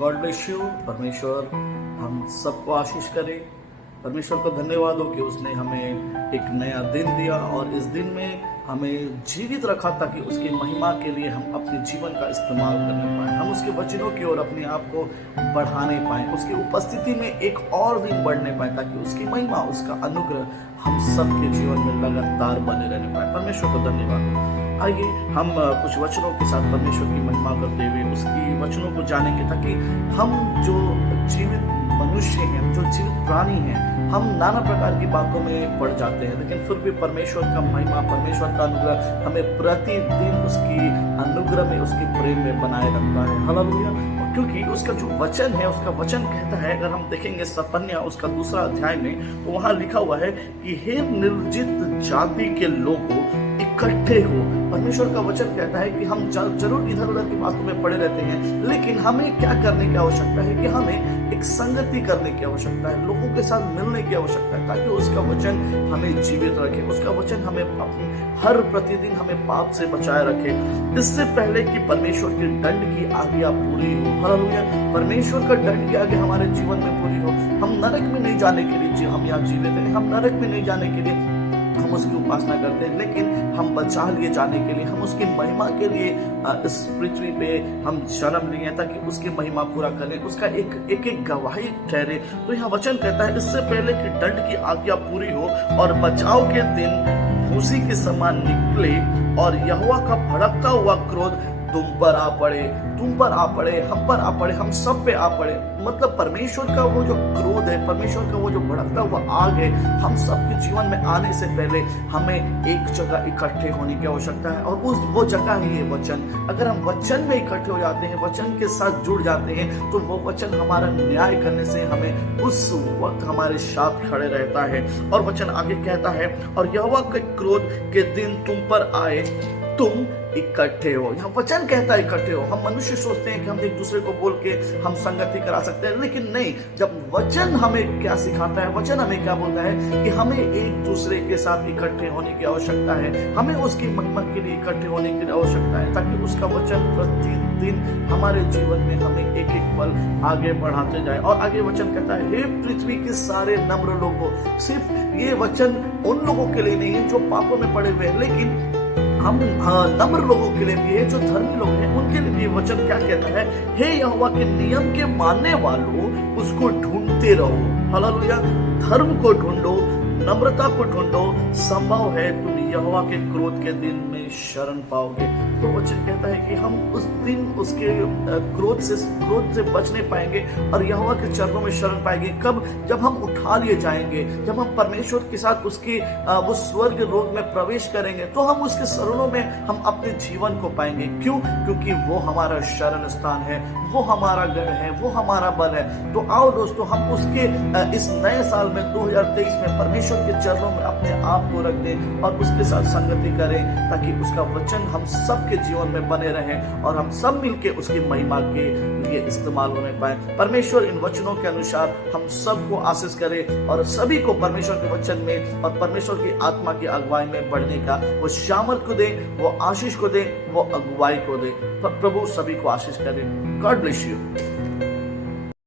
God bless you. परमेश्वर हम सबको आशीष करे। परमेश्वर को धन्यवाद हो कि उसने हमें एक नया दिन दिया और इस दिन में हमें जीवित रखा ताकि उसकी महिमा के लिए हम अपने जीवन का इस्तेमाल करने पाएं, हम उसके वचनों की ओर अपने आप को बढ़ाने पाएं, उसकी उपस्थिति में एक और दिन बढ़ने पाएं ताकि उसकी महिमा, उसका अनुग्रह हम सबके जीवन में लगातार बने रहने पाए। परमेश्वर को धन्यवाद। आइए हम कुछ वचनों के साथ परमेश्वर की महिमा करते हुए उसकी वचनों को जानेंगे ताकि हम जो जीवित मनुष्य हैं, जो जीवित प्राणी हैं, हम नाना प्रकार की बातों में पड़ जाते हैं, लेकिन फिर भी परमेश्वर का महिमा, परमेश्वर का अनुग्रह हमें प्रतिदिन उसकी अनुग्रह में, उसके प्रेम में बनाए रखता है। हालेलुया। क्योंकि उसका जो वचन है, उसका वचन कहता है, अगर हम देखेंगे सपन्या उसका 2 अध्याय में, तो वहां लिखा हुआ है कि हे निर्जित जाति के लोगों इकट्ठे हो। परमेश्वर का वचन कहता है कि हम जरूर इधर उधर की बातों में पड़े रहते हैं, लेकिन हमें क्या करने की आवश्यकता है कि हमें एक संगति करने की आवश्यकता है, लोगों के साथ मिलने की आवश्यकता है ताकि उसका वचन हमें जीवित रखे, उसका वचन हमें हर प्रतिदिन हमें पाप से बचाए रखे, इससे पहले कि परमेश्वर के दंड की आज्ञा पूरी हो। हालेलुया। परमेश्वर का दंड की आज्ञा हमारे जीवन में पूरी हो। हम नरक में नहीं जाने के लिए हम यहाँ जीवित हैं, हम नरक में नहीं जाने के लिए हम उसकी उपासना करते हैं, लेकिन हम बचा लिए जाने के लिए, हम उसकी महिमा के लिए इस पृथ्वी पे हम जन्म लिए ताकि उसकी महिमा पूरा करें, उसका एक गवाही ठहरे। तो यहाँ वचन कहता है, इससे पहले कि दंड की आज्ञा पूरी हो और बचाव के दिन भूसी के समान निकले और यहोवा का भड़कता हुआ क्रोध तुम पर आ पड़े, तुम पर आ पड़े, हम पर आ पड़े, हम सब पे आ पड़े। मतलब परमेश्वर का वो जो क्रोध है, परमेश्वर का वो जो भड़कता हुआ आग है, हम सबके जीवन में आने से पहले हमें एक जगह इकट्ठे होने की आवश्यकता है और वो जगह है ये वचन। अगर हम वचन में इकट्ठे हो जाते हैं, वचन के साथ जुड़ जाते हैं, तो वो वचन हमारा न्याय करने से हमें उस वक्त हमारे साथ खड़े रहता है। और वचन आगे कहता है, और यहोवा के क्रोध के दिन तुम पर आए, तुम इकट्ठे हो। यहाँ वचन कहता है इकट्ठे हो। हम मनुष्य सोचते हैं कि हम एक दूसरे को बोल के हम संगति करा सकते हैं, लेकिन नहीं। जब वचन हमें क्या सिखाता है, वचन हमें क्या बोलता है कि हमें एक दूसरे के साथ इकट्ठे होने की आवश्यकता है, हमें उसकी महिमा के लिए इकट्ठे होने की आवश्यकता है ताकि उसका वचन प्रतिदिन हमारे जीवन में हमें एक एक पल आगे बढ़ाते जाए। और आगे वचन कहता है, हे पृथ्वी के सारे नम्र लोगों। सिर्फ ये वचन उन लोगों के लिए नहीं है जो पापों में पड़े हुए हैं, लेकिन हम नम्र लोगों के लिए भी है, जो धर्मी लोग हैं उनके लिए भी वचन क्या कहता है, हे यहोवा के नियम के मानने वालों उसको ढूंढते रहो। हालेलुया। धर्म को ढूंढो, नम्रता को ढूंढो, संभव है तुम यहोवा के क्रोध के दिन में शरण पाओगे। तो वचन कहता है कि हम उस दिन उसके क्रोध से बचने पाएंगे और यहोवा के चरणों में शरण पाएंगे। कब? जब हम उठा लिए जाएंगे, जब हम परमेश्वर के साथ उसके वो स्वर्ग लोक में प्रवेश करेंगे, तो हम उसके शरणों में हम अपने जीवन को पाएंगे। क्यों? क्योंकि वो हमारा शरण स्थान है, वो हमारा गढ़ है, वो हमारा बल है। तो आओ दोस्तों, हम उसके इस नए साल में 2023 में परमेश्वर के चरणों में अपने आप को रख दें और उसके साथ संगति करें ताकि उसका वचन हम सबके जीवन में बने रहे और हम सब मिलके उसकी महिमा के लिए इस्तेमाल होने पाए। परमेश्वर इन वचनों के अनुसार हम सबको आशीष करे और सभी को परमेश्वर के वचन में और परमेश्वर की आत्मा की अगुवाई में बढ़ने का वो सामर्थ को दे, वो आशीष को दे, वो अगुवाई को दे। प्रभु सभी को आशीष करे। God bless you.